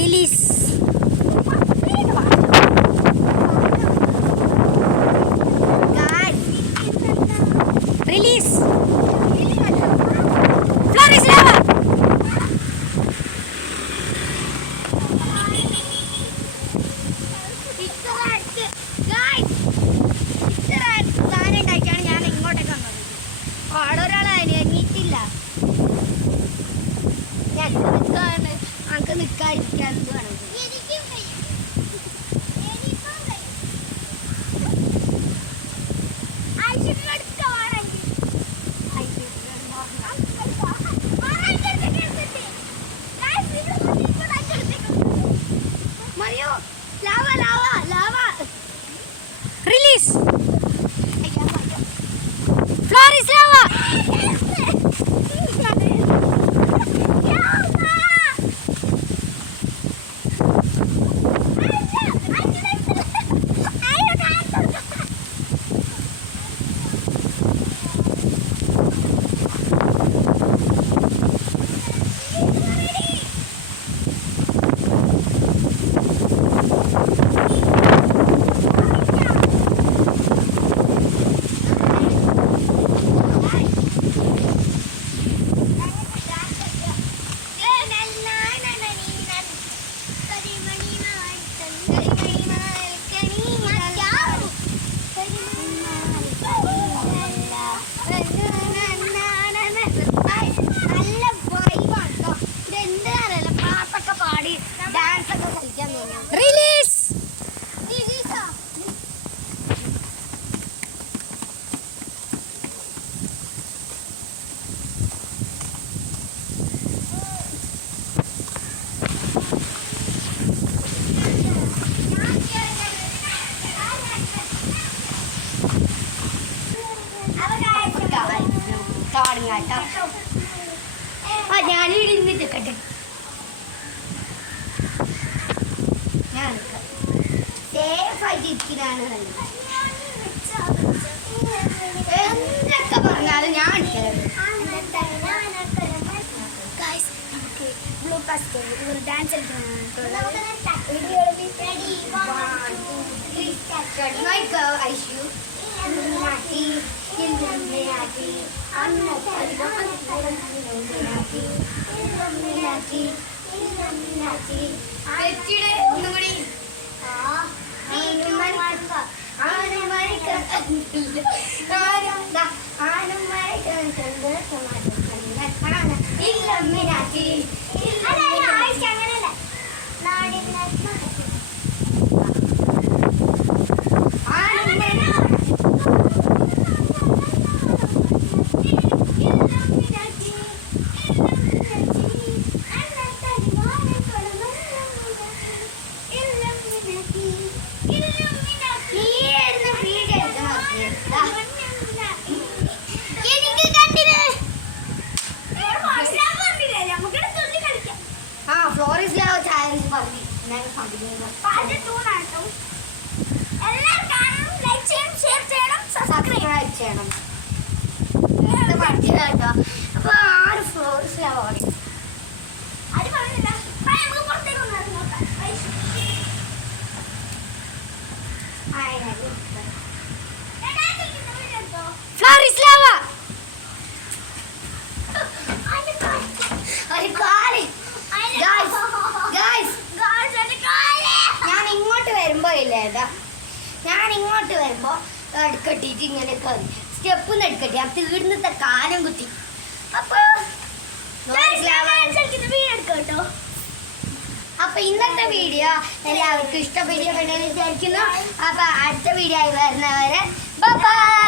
Release. Release. Floor is lava. സാധനം ഞാൻ ഇങ്ങോട്ടേക്ക് വന്നത്. അവിടെ ഒരാളായി എണീറ്റില്ല. ഞങ്ങൾക്ക് നിൽക്കാതിരിക്കാൻ വേണം. മറിയോ lava lava lava. Release. Floor is lava. Release. ഞാനിവിടെ ഇന്നിട്ട് ഞാൻ സേഫായിട്ട് ഇരിക്കുന്നതാണ് എന്തൊക്കെ പറഞ്ഞാലും ഞാൻ ഡാൻസ് ഫ്ലോറിസ് ലാവ ചാലഞ്ച് പറഞ്ഞു. സബ്സ്ക്രൈബ് ചെയ്യണം. കേട്ടോ. അപ്പൊ ആര് ഫ്ലോറിസ് ലാവ പറയും. Floor is lava. ഞാൻ ഇങ്ങോട്ട് വരുമ്പോ എടുക്കട്ടിട്ട് ഇങ്ങനെ സ്റ്റെപ്പ് എടുക്കട്ടി ആ തീർന്നത്തെ കാലം കുത്തി. അപ്പൊ ഇന്നത്തെ വീഡിയോ എല്ലാവർക്കും ഇഷ്ടപ്പെട്ടു വിചാരിക്കുന്നു. അപ്പൊ അടുത്ത വീഡിയോ ആയി വരുന്നവരെ ബൈ.